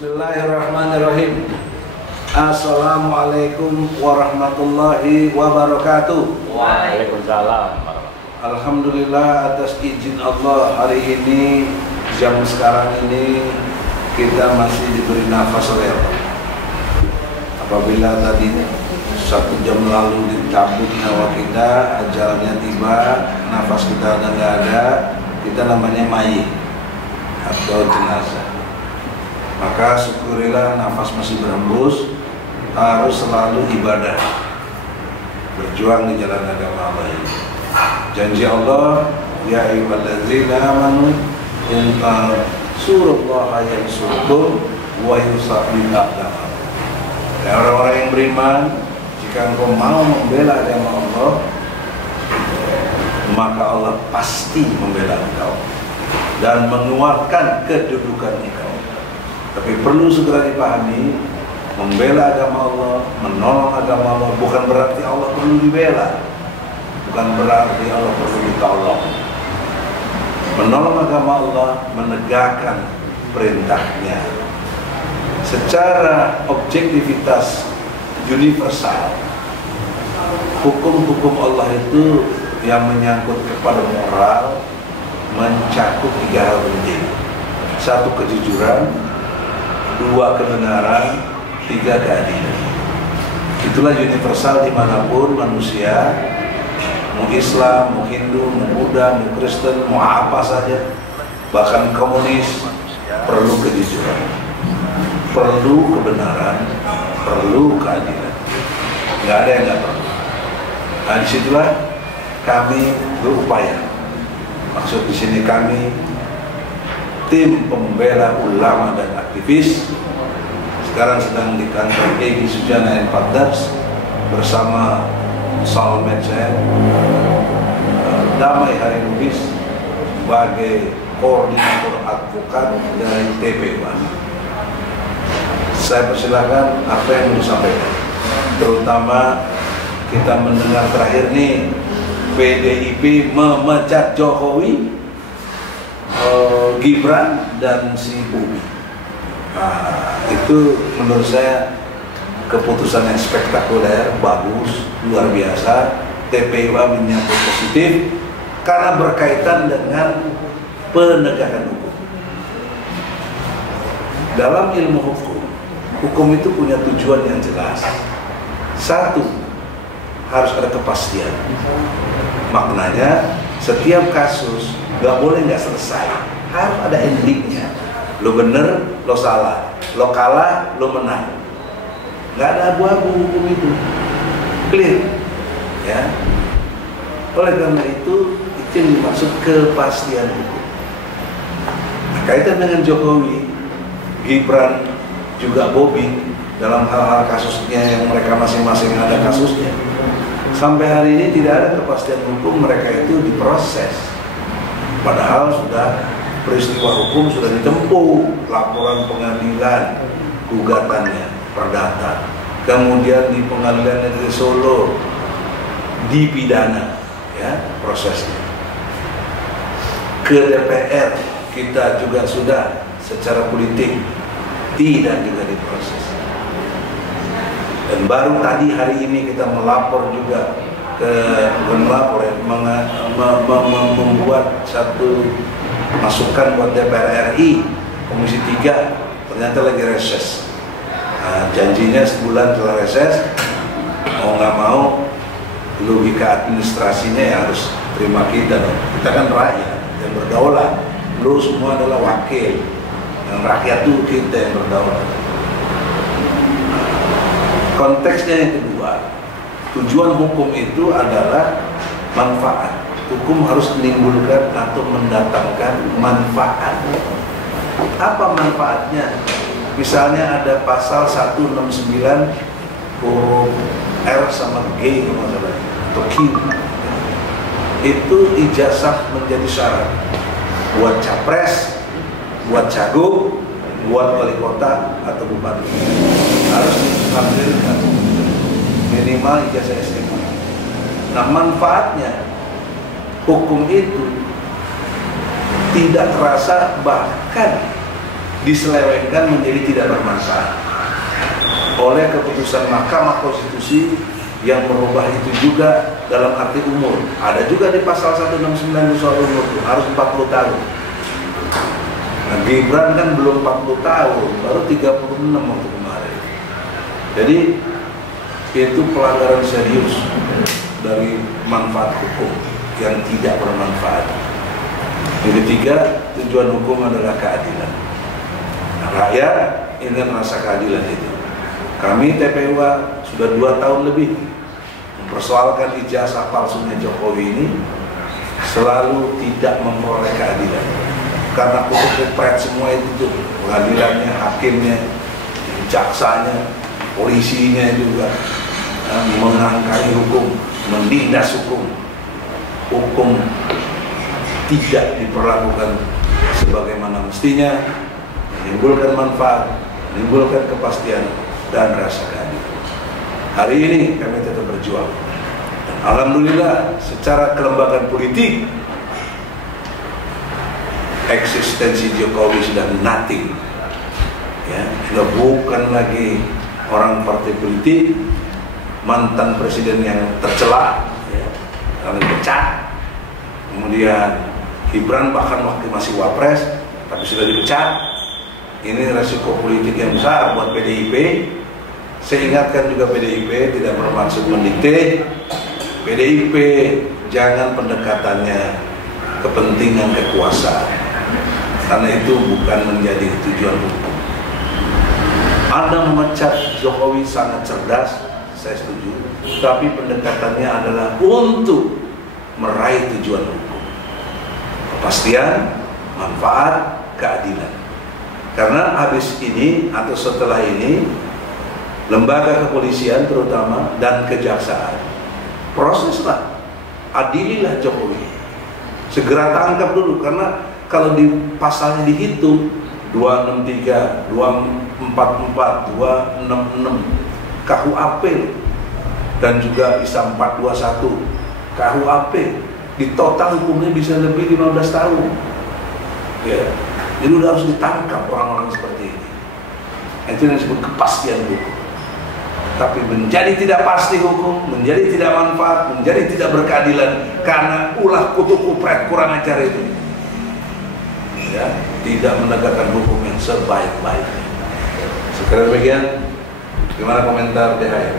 Bismillahirrahmanirrahim. Assalamualaikum warahmatullahi wabarakatuh. Waalaikumsalam. Alhamdulillah atas izin Allah hari ini, jam sekarang ini kita masih diberi nafas oleh Allah. Apabila tadi 1 jam lalu dicabut nyawa kita, ajalnya tiba, nafas kita udah nggak ada, kita namanya mayit atau jenazah. Maka syukurilah nafas masih berhembus, harus selalu ibadah, berjuang di jalan agama Allah ini. Janji Allah, ya ayyuhallazina amanu in tansurullaha yansurkum wa yusabbit aqdamakum. Ya orang-orang yang beriman, jika engkau mau membela agama Allah, maka Allah pasti membela engkau dan menguatkan kedudukan engkau. Tapi perlu segera dipahami, membela agama Allah, menolong agama Allah bukan berarti Allah perlu dibela, bukan berarti Allah perlu ditolong. Menolong agama Allah, menegakkan perintahnya secara objektivitas universal. Hukum-hukum Allah itu yang menyangkut kepada moral mencakup 3 hal penting: 1, kejujuran, 2, kebenaran, 3, keadilan. Itulah universal dimanapun manusia, mau Islam, mau Hindu, mau Buddha, mau Kristen, mau apa saja, bahkan komunis, perlu kejujuran, perlu kebenaran, perlu keadilan. Nggak ada yang nggak perlu. Nah, disitulah kami berupaya. Maksud di sini kami tim pembela ulama dan aktivis sekarang sedang di kantor Egy Sujana Partners bersama Salmet saya, Damai Hari Lubis sebagai koordinator advokat dari TPU. Saya persilakan apa yang mau disampaikan, terutama kita mendengar terakhir nih PDIP memecat Jokowi, Gibran dan si Bobi. Nah, itu menurut saya keputusan yang spektakuler, bagus, luar biasa. TPU menyambut positif karena berkaitan dengan penegakan hukum. Dalam ilmu hukum, hukum itu punya tujuan yang jelas. 1, harus ada kepastian. Maknanya setiap kasus gak boleh nggak selesai, harus ada endingnya. Lo bener, lo salah, lo kalah, lo menang. Nggak ada abu-abu hukum itu, clear, ya. Oleh karena itu yang dimaksud kepastian hukum. Nah, kaitan dengan Jokowi, Gibran, juga Bobi dalam hal-hal kasusnya yang mereka masing-masing ada kasusnya. Sampai hari ini tidak ada kepastian hukum, mereka itu diproses. Padahal sudah peristiwa hukum sudah ditempuh, laporan pengadilan, gugatannya, perdata. Kemudian di Pengadilan Negeri Solo dipidana, ya, prosesnya. Ke DPR kita juga sudah secara politik tidak juga diproses. Dan baru tadi hari ini kita melapor juga membuat satu masukan buat DPR RI, Komisi 3, ternyata lagi reses. Nah, janjinya sebulan setelah reses, mau nggak mau, logika administrasinya ya harus terima kita dong. Kita kan rakyat yang berdaulat, lu semua adalah wakil, yang rakyat itu kita yang berdaulat. Konteksnya yang kedua, tujuan hukum itu adalah manfaat. Hukum harus menimbulkan atau mendatangkan manfaat. Apa manfaatnya? Misalnya ada pasal 169 huruf R sama G atau Q. Itu ijazah menjadi syarat buat capres, buat cagup, buat wali kota atau bupati. Harus ditampilkan minimal ijazah SMA. Nah, manfaatnya hukum itu tidak terasa, bahkan diselewengkan menjadi tidak bermanfaat oleh keputusan Mahkamah Konstitusi yang merubah itu juga dalam arti umur. Ada juga di pasal 169 soal umur harus 40 tahun. Nah, Gibran kan belum 40 tahun, baru 36 waktu kemarin. Jadi itu pelanggaran serius dari manfaat hukum yang tidak bermanfaat. Yang ketiga, tujuan hukum adalah keadilan. Nah, rakyat ingin rasa keadilan itu. Kami TPUA sudah 2 tahun lebih mempersoalkan ijazah palsunya Jokowi ini, selalu tidak memperoleh keadilan. Karena kupret semua itu tuh, pengadilannya, hakimnya, jaksanya, polisinya juga mengangkari hukum, menindas hukum. Hukum tidak diperlakukan sebagaimana mestinya, menimbulkan manfaat, menimbulkan kepastian dan rasa keadilan. Hari ini kami tetap berjuang. Dan alhamdulillah secara kelembagaan politik eksistensi Jokowi sudah nothing. Ya, sudah bukan lagi orang partai politik, mantan presiden yang tercela, ya, karena dipecat. Kemudian Gibran bahkan waktu masih wapres, tapi sudah dipecat. Ini resiko politik yang besar buat PDIP. Saya ingatkan juga PDIP tidak bermaksud mendikte. PDIP jangan pendekatannya kepentingan kekuasaan, karena itu bukan menjadi tujuan hukum. Anda memecat Jokowi sangat cerdas, saya setuju, tapi pendekatannya adalah untuk meraih tujuan hukum, kepastian, manfaat, keadilan. Karena habis ini atau setelah ini, lembaga kepolisian terutama dan kejaksaan, proseslah, adililah Jokowi, segera tangkap dulu. Karena kalau di pasalnya dihitung 263, 244, 266 KUHP dan juga bisa 421 KUHP, di total hukumnya bisa lebih 15 tahun. Ya, jadi udah harus ditangkap orang-orang seperti ini. Itu yang disebut kepastian hukum. Tapi menjadi tidak pasti hukum, menjadi tidak manfaat, menjadi tidak berkeadilan karena ulah kutu kupret kurang ajar itu, ya, tidak menegakkan hukum yang sebaik-baiknya. Sekarang demikian, gimana komentar DHR?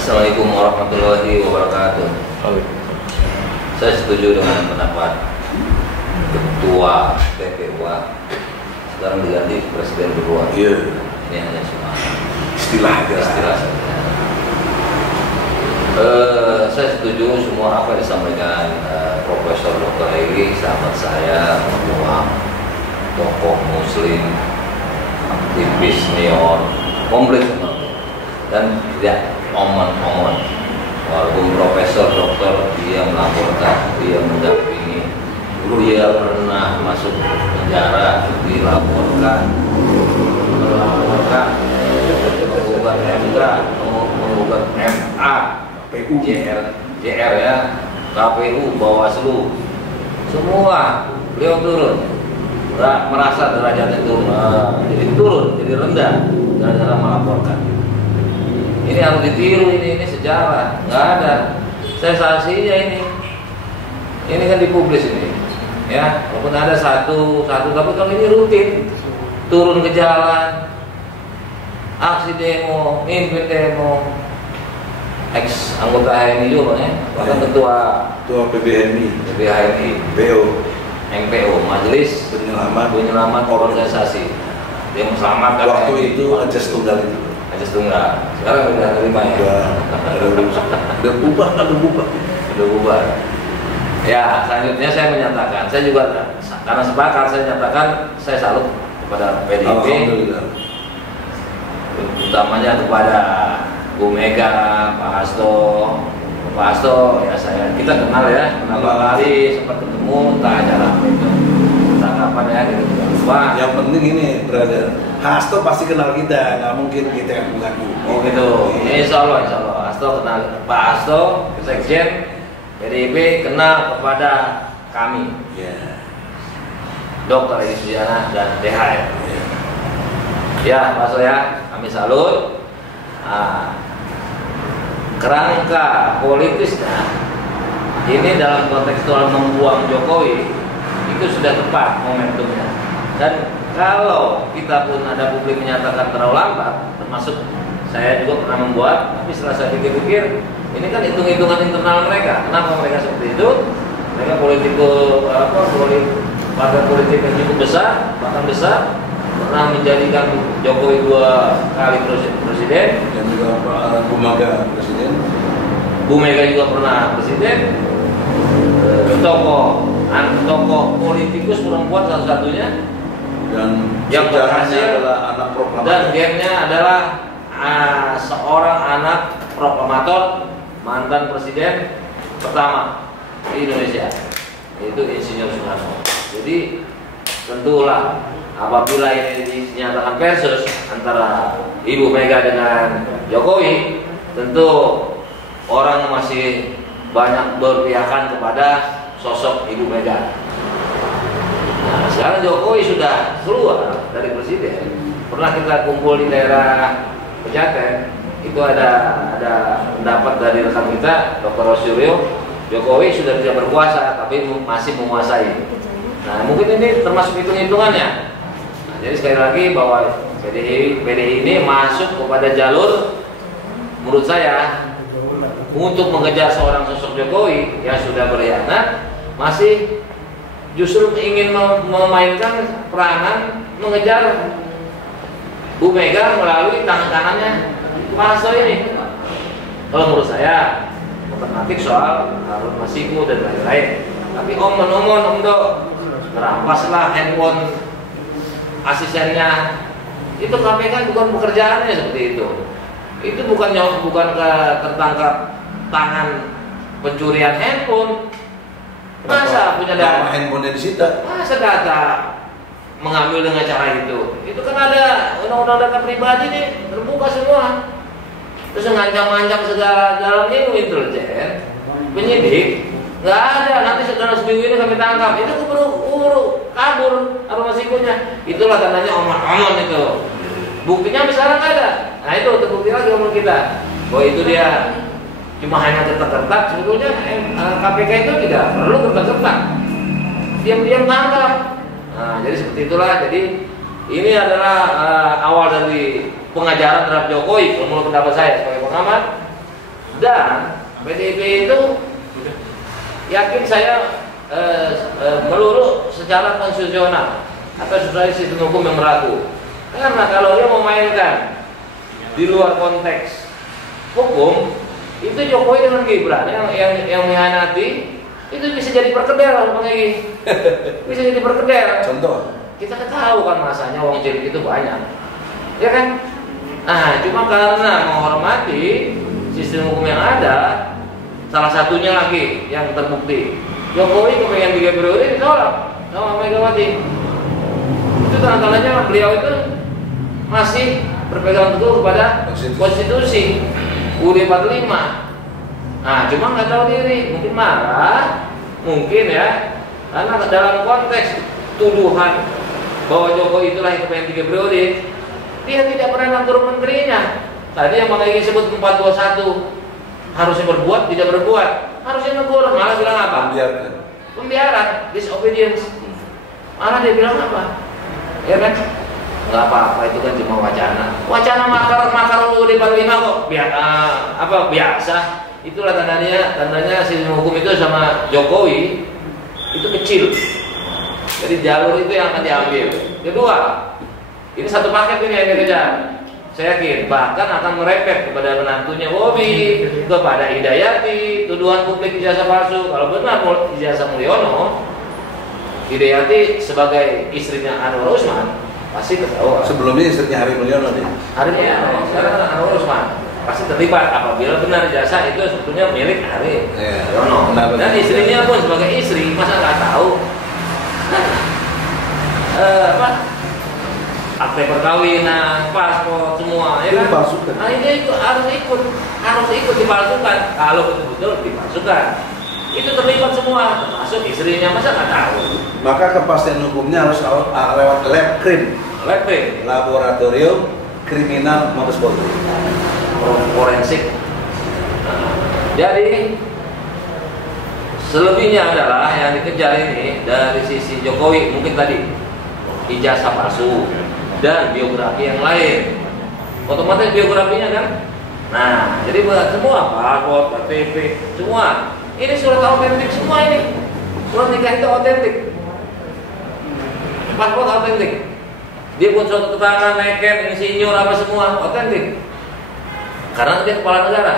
Assalamualaikum warahmatullahi wabarakatuh. Saya setuju dengan pendapat Ketua TPUA, sekarang diganti Presiden kedua. Iya. Ini hanya cuma Istilah. Saya setuju semua apa yang disampaikan Profesor Dr. Egi, sahabat saya, semua tokoh Muslim, aktivis neon, komplit semua, dan tidak omong-omong. Walaupun Profesor Doktor dia melaporkan, dia mendampingi, dia pernah masuk penjara, dilaporkan, melaporkan, menggugat MK, menggugat MA, JR ya, KPU, Bawaslu, semua beliau turun, merasa derajatnya turun, jadi turun, jadi rendah, gara-gara melaporkan. Ini harus ditiru, ini sejarah, nggak ada sensasinya ini kan dipublis ini, ya, walaupun ada satu, tapi kalau ini rutin, turun ke jalan, aksi demo, mimpin demo, ex anggota HMI juga ya, bahkan ketua PBHMI, MPO, Majelis Penyelamat Organisasi, dia selamatkan waktu HMI. Itu aja tunggal itu. Tunggal. Sekarang udah terima ya. Udah bubar. Ya, selanjutnya saya menyatakan, saya juga karena sepakat, saya nyatakan saya salut kepada PDIP, utamanya kepada Bu Mega, Pak Hasto, ya kita kenal ya, beberapa kali sempat ketemu, tak acara itu, tanggapannya gitu. Wah, yang penting ini, brother, Hasto pasti kenal kita, nggak mungkin kita yang mengaku. Oh gitu. Insya Allah. Hasto kenal, Pak Hasto, Sekjen PDIP kenal kepada kami. Ya. Dr. Edi Suryana dan DHM. Ya, Pak Soya, kami salut. Kerangka politisnya ini dalam kontekstual membuang Jokowi itu sudah tepat momentumnya. Dan kalau kita pun ada publik menyatakan terlalu lambat, termasuk saya juga pernah membuat, tapi setelah saya pikir-pikir, ini kan hitung-hitungan internal mereka. Kenapa mereka seperti itu? Mereka partai politik yang cukup besar, bahkan besar, pernah menjadikan Jokowi 2 kali presiden, dan juga Bu Mega presiden. Bu Mega juga pernah presiden. Tokoh politikus perempuan satu-satunya, dan yang berhasil adalah anak proklamator. Dan gennya adalah seorang anak proklamator, mantan presiden pertama di Indonesia, yaitu Insinyur Soekarno. Jadi tentulah apabila ini dinyatakan versus antara Ibu Mega dengan Jokowi, tentu orang masih banyak berpihakan kepada sosok Ibu Mega. Nah, sekarang Jokowi sudah keluar dari presiden. Pernah kita kumpul di daerah Pejaten, itu ada pendapat dari rekan kita, Dr. Rosuryo, Jokowi sudah tidak berkuasa tapi masih menguasai. Nah, mungkin ini termasuk hitung-hitungannya. Nah, jadi sekali lagi bahwa PDI ini masuk kepada jalur, menurut saya, untuk mengejar seorang sosok Jokowi yang sudah berkhianat, masih justru ingin memainkan peranan mengejar Bu Mega melalui tangan kanannya Pak Hasto ini. Kalau menurut saya, matematik soal Harun Masiku dan lain-lain. Tapi omon-omon, ngerampaslah handphone asistennya. Itu KPK bukan pekerjaannya seperti itu. Itu bukan tertangkap tangan pencurian handphone. Masa punya data handphone disita? Masa data mengambil dengan cara itu? Itu kan ada undang-undang data pribadi nih, terbuka semua. Terus ngancam-ngancam segala dalamnya itu intelijen, penyidik, nggak ada. Nanti dalam seminggu ini kami tangkap. Itu keburu kabur Harun Masikunya. Itulah tandanya omon-omon itu. Buktinya misalnya nggak ada. Nah itu terbukti lagi omong kita. Bahwa itu dia cuma hanya ketat-ketat. Sebetulnya KPK itu tidak perlu ketat-ketat. Diam-diam tangkap. Nah, jadi seperti itulah. Jadi ini adalah awal dari pengajaran terhadap Jokowi, menurut pendapat saya sebagai pengamat. Dan PDIP itu yakin saya melulu secara konstitusional atau sesuai sistem hukum yang berlaku. Karena kalau dia memainkan di luar konteks hukum, itu Jokowi dengan Gibran yang mengkhianati itu bisa jadi perkedel, Bang Egy. Bisa jadi perkedel. Contoh? Kita tahu kan masanya wong cilik itu banyak, ya kan? Nah, cuma karena menghormati sistem hukum yang ada, salah satunya lagi yang terbukti, Jokowi kepengen 3 periode ditolak sama Megawati. Itu tanda-tandanya beliau itu masih berpegang teguh kepada konstitusi UUD 45. Nah, cuma nggak tahu diri, mungkin marah, mungkin ya, karena dalam konteks tuduhan bahwa Jokowi itulah yang kepengen 3 periode, dia tidak pernah ngatur menterinya. Tadi yang Bang Egy sebut 421, harusnya berbuat, tidak berbuat, harusnya negur, malah bilang apa? Pembiaran, disobedience. Malah dia bilang apa? Ya kan? Nggak apa-apa, itu kan cuma wacana. Wacana makar UUD 45 kok biasa. Itulah tandanya sistem hukum itu sama Jokowi itu kecil. Jadi jalur itu yang akan diambil. Kedua, ini satu paket ini yang dikejar. Saya yakin bahkan akan merepet kepada menantunya Bobi, kepada Hidayati, tuduhan publik ijazah palsu. Kalau benar ijazah Mulyono, Hidayati sebagai istrinya Anwar Usman pasti ketahuan. Sebelumnya istrinya Hari Mulyono nih. Hari Mulyono, sekarang Anwar Usman pasti terlibat apabila benar ijazah itu sebetulnya milik Hari Mulyono. Dan istrinya pun sebagai istri, masa nggak tahu? Akte perkawinan, paspor, semua, ya kan? Dipalsukan. Nah ini harus ikut dipalsukan. Kalau betul-betul dipalsukan, itu terlibat semua, termasuk istrinya, masa nggak tahu? Maka kepastian hukumnya harus lewat lab krim, laboratorium kriminal Mabes Polri, forensik. Nah, jadi selebihnya adalah yang dikejar ini dari sisi Jokowi, mungkin tadi ijazah palsu dan biografi yang lain. Otomatis biografinya kan. Nah, jadi buat semua paspor, KTP, semua. Ini surat autentik semua ini. Surat nikah itu autentik. Paspor autentik. Dia buat surat keterangan, neket, insinyur apa semua autentik. Karena dia kepala negara.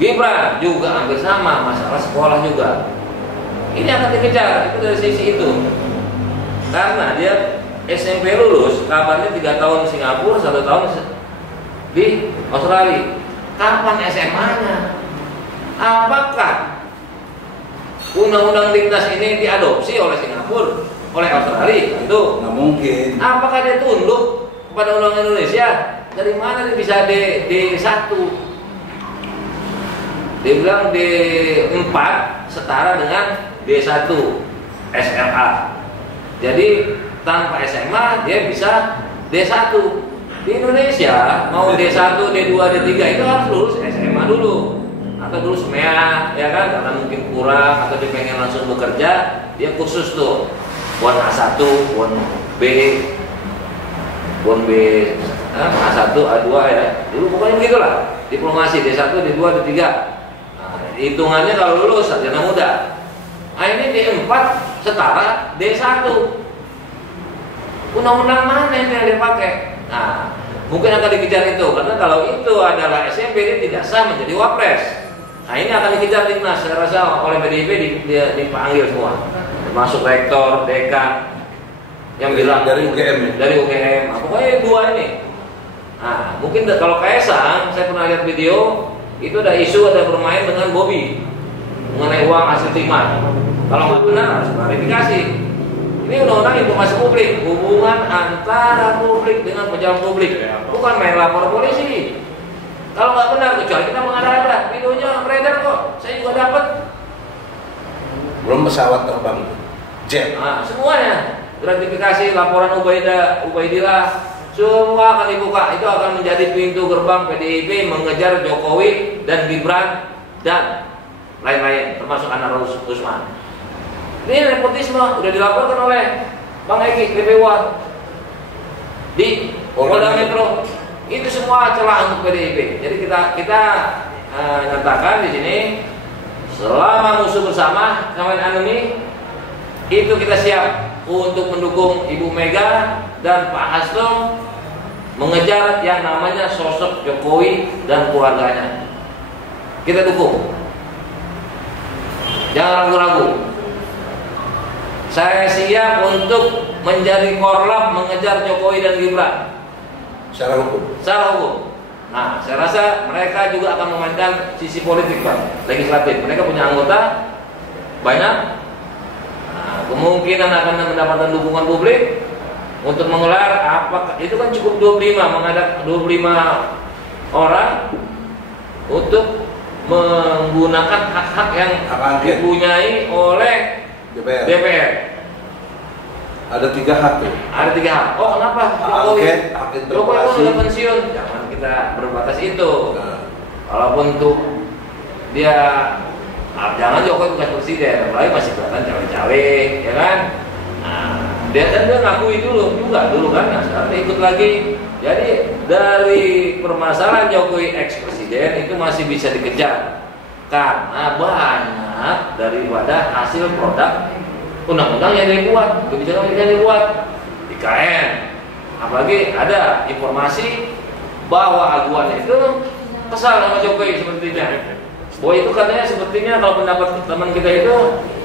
Gibran juga hampir sama, masalah sekolah juga. Ini akan dikejar, itu dari sisi itu. Karena dia SMP lulus, kabarnya 3 tahun Singapura, 1 tahun di Australia. Kapan SMA-nya? Apakah undang-undang lintas ini diadopsi oleh Singapura, oleh Australia? Itu nggak mungkin. Apakah dia tunduk kepada undang-undang Indonesia? Dari mana dia bisa D1? Dia bilang D4 setara dengan D1 SLA. Jadi tanpa SMA dia bisa D1. Di Indonesia mau D1, D2, D3 itu harus lulus SMA dulu. Atau dulu SMEA, ya kan, karena mungkin kurang atau dia pengen langsung bekerja, dia khusus tuh buat A1, buat B, A1, A2 ya. Dulu pokoknya begitulah. Diplomasi D1, D2, D3. Nah, hitungannya kalau lulus sarjana muda. Nah, ini D4 setara D1. Undang-undang mana ini yang dia pakai? Nah, mungkin akan dikejar itu, karena kalau itu adalah SMP dia tidak sah menjadi wapres. Nah, ini akan dikejar Timnas, saya rasa oleh PDIP dipanggil semua, termasuk rektor, dekan yang bilang dari UGM. Dari UGM. Nah, pokoknya dua ini. Nah, mungkin kalau Kaisang, saya pernah lihat video itu ada isu ada bermain dengan Bobby mengenai uang hasil timah. Kalau nggak benar harus klarifikasi. Ini undang-undang informasi publik, hubungan antara publik dengan pejabat publik, bukan main lapor polisi. Kalau nggak benar, kecuali kita mengada-ada, videonya beredar kok, saya juga dapat. Belum pesawat terbang, jet. Nah, semuanya gratifikasi, laporan Ubaidillah, semua akan dibuka. Itu akan menjadi pintu gerbang PDIP mengejar Jokowi dan Gibran dan lain-lain, termasuk anak Usman. Ini nepotisme udah dilaporkan oleh Bang Eki DPW di Polda Metro. Itu semua celah untuk PDIP. Jadi kita nyatakan di sini selama musuh bersama kawan enemy itu kita siap untuk mendukung Ibu Mega dan Pak Hasto mengejar yang namanya sosok Jokowi dan keluarganya. Kita dukung. Jangan ragu-ragu. Saya siap untuk menjadi korlap mengejar Jokowi dan Gibran secara hukum. Secara hukum. Nah, saya rasa mereka juga akan memainkan sisi politik, Pak, legislatif. Mereka punya anggota banyak. Nah, kemungkinan akan mendapatkan dukungan publik untuk menggelar apa? Itu kan cukup 25, mengadakan 25 orang untuk menggunakan hak-hak yang dipunyai oleh DPR. Ada 3 hak tuh. Ada 3 hak. Oh, kenapa? Jokowi itu sudah pensiun. Jangan kita berbatas itu. Walaupun tuh dia jangan Jokowi bukan presiden, apalagi masih kelihatan cawe-cawe, ya kan? Nah, dia ngakui dulu kan. Nah, sekarang dia ikut lagi. Jadi dari permasalahan Jokowi ex presiden itu masih bisa dikejar karena banyak daripada hasil produk undang-undang yang dibuat, kebijakan yang dibuat IKN. Apalagi ada informasi bahwa Aguan itu kesal sama Jokowi sepertinya. Bahwa itu katanya sepertinya kalau pendapat teman kita itu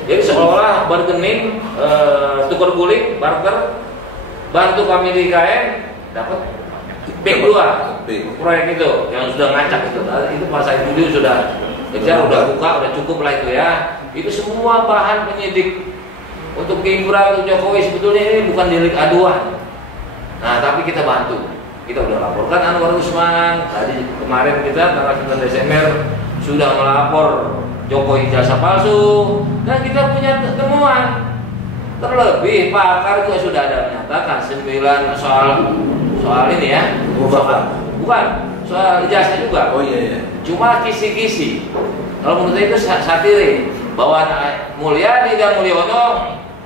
jadi seolah-olah bargaining, tukar guling, barter, bantu kami di IKN dapat PIK 2 proyek itu yang sudah ngacak itu. Itu Pak Said Didu sudah kejar, udah buka, udah cukup lah itu ya. Itu semua bahan penyidik untuk Gibran, untuk Jokowi. Sebetulnya ini bukan delik aduan. Nah, tapi kita bantu. Kita udah laporkan Anwar Usman. Tadi kemarin kita tanggal 9 Desember sudah melapor Jokowi ijazah palsu, dan kita punya temuan. Terlebih pakar juga sudah ada menyatakan 9 soal ini ya, bukan soal ijazah juga. Oh iya. Cuma kisi-kisi. Kalau menurut saya itu satire bahwa Mulyadi dan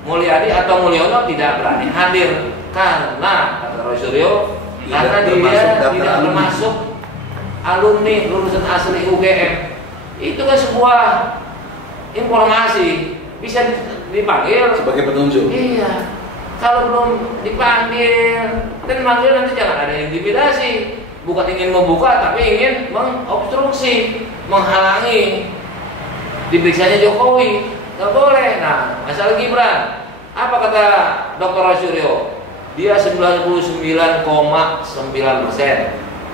Mulyadi atau Mulyono tidak berani hadir karena kata Roy Suryo karena dia tidak termasuk alumni lulusan asli UGM. Itu kan sebuah informasi, bisa dipanggil sebagai petunjuk. Iya. Kalau belum dipanggil, dan manggil nanti jangan ada intimidasi. Bukan ingin membuka, tapi ingin mengobstruksi, menghalangi diperiksanya Jokowi. Nggak boleh. Nah, masalah Gibran, apa kata Dr. Suryo? Dia 99,9%.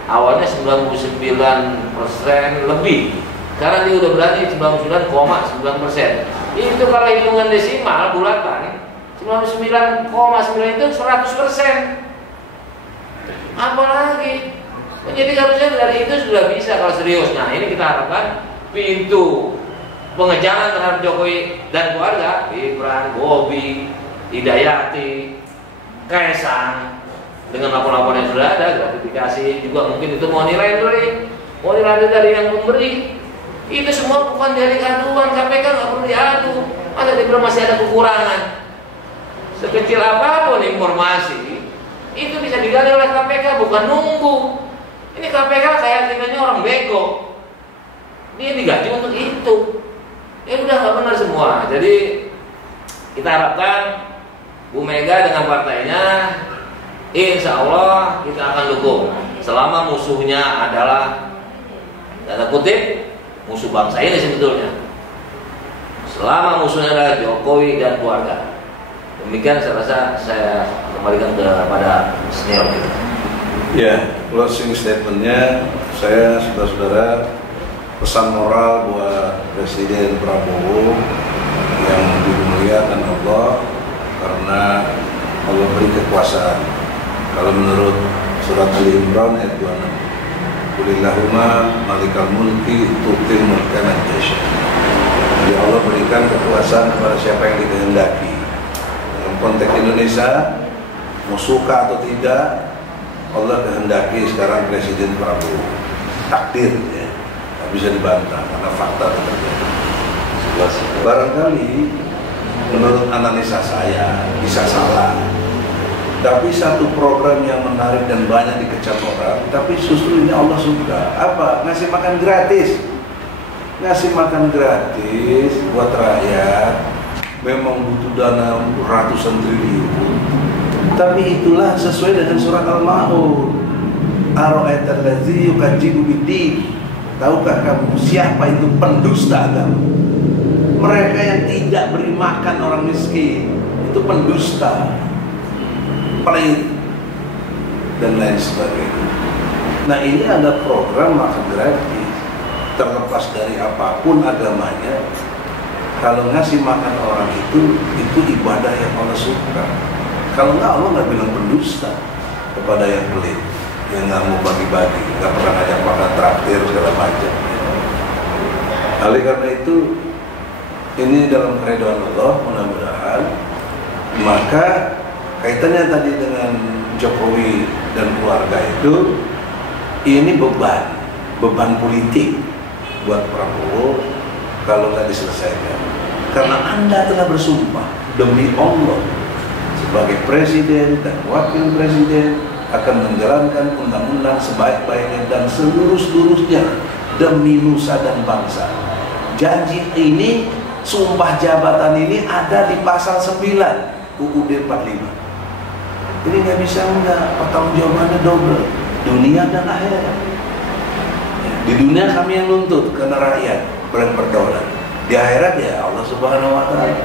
Awalnya 99% lebih. Sekarang dia udah berani 99,9%. Itu kalau hitungan desimal bulatan 99,9 itu 100%. Apalagi jadi harusnya dari itu sudah bisa kalau serius. Nah ini kita harapkan pintu pengejaran terhadap Jokowi dan keluarga, Gibran, Bobi, Hidayati, Kaisang, dengan lapor-lapor yang sudah ada, gratifikasi juga mungkin itu mau nilai dari yang memberi. Itu semua bukan dari aduan, KPK nggak perlu diadu. Masa dibilang masih ada kekurangan? Sekecil apapun informasi itu bisa digali oleh KPK, bukan nunggu. Ini KPK kayak tinggalnya orang bego. Dia digaji untuk itu. Ya udah nggak benar semua. Jadi kita harapkan Bu Mega dengan partainya, insya Allah kita akan dukung. Selama musuhnya adalah tanda kutip musuh bangsa ini sebetulnya. Selama musuhnya adalah Jokowi dan keluarga. Demikian saya rasa saya kembalikan kepada senior kita. Ya, closing statementnya saya saudara-saudara pesan moral buat Presiden Prabowo yang dimuliakan Allah karena Allah beri kekuasaan. Kalau menurut surat Ali Imran ayat 26, Qulillahumma malikal mulki tu'til mulka man tasha. Jadi Allah berikan kekuasaan kepada siapa yang dikehendaki. Dalam konteks Indonesia, mau suka atau tidak, Allah kehendaki sekarang Presiden Prabowo. Takdir ya, tak bisa dibantah karena fakta terjadi. Barangkali menurut analisa saya bisa salah, tapi satu program yang menarik dan banyak dikecam orang, tapi justru ini Allah suka. Apa? Ngasih makan gratis. Ngasih makan gratis buat rakyat memang butuh dana ratusan triliun, tapi itulah sesuai dengan surat Al-Ma'un. Ara'aital ladzi yukadzibu bid-din. Tahukah kamu siapa itu pendusta agama? Mereka yang tidak beri makan orang miskin itu pendusta, pelit dan lain sebagainya. Nah ini ada program makan gratis, terlepas dari apapun agamanya. Kalau ngasih makan orang itu ibadah yang Allah suka. Kalau enggak, Allah nggak bilang pendusta kepada yang pelit, yang nggak mau bagi-bagi, nggak pernah ngajak makan traktir segala macam. Oleh karena itu, ini dalam keridhaan Allah mudah-mudahan. Maka kaitannya tadi dengan Jokowi dan keluarga itu, ini beban politik buat Prabowo kalau nggak diselesaikan. Karena Anda telah bersumpah demi Allah sebagai presiden dan wakil presiden akan menjalankan undang-undang sebaik-baiknya dan seluruh-seluruhnya demi nusa dan bangsa. Janji ini, sumpah jabatan ini ada di pasal 9 UUD 45. Ini nggak bisa enggak, pertanggungjawabannya double, dunia dan akhirat. Di dunia kami yang nuntut karena rakyat berdaulat. Di akhirat ya Allah Subhanahu wa Ta'ala.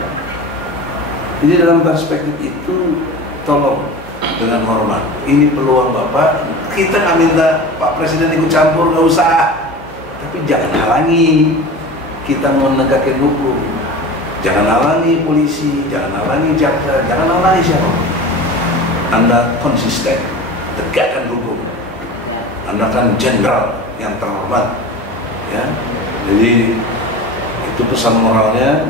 Jadi dalam perspektif itu tolong dengan hormat, ini peluang Bapak. Kita nggak minta Pak Presiden ikut campur, nggak usah, tapi jangan halangi kita menegakkan hukum. Jangan halangi polisi, jangan halangi jaksa, jangan halangi siapa. Anda konsisten, tegakkan hukum. Anda kan jenderal yang terhormat, ya. Jadi Itu pesan moralnya.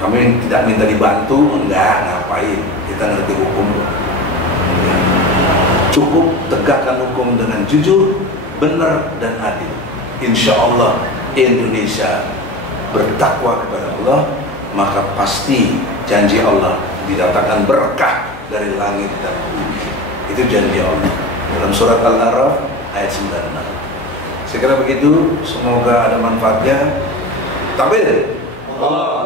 Kami tidak minta dibantu, enggak, ngapain, kita ngerti hukum. Cukup tegakkan hukum dengan jujur, benar dan adil. Insya Allah Indonesia bertakwa kepada Allah, maka pasti janji Allah didatangkan berkah dari langit dan bumi. Itu janji Allah dalam surat Al-A'raf ayat 96. Saya kira begitu, semoga ada manfaatnya. Takbir. Allah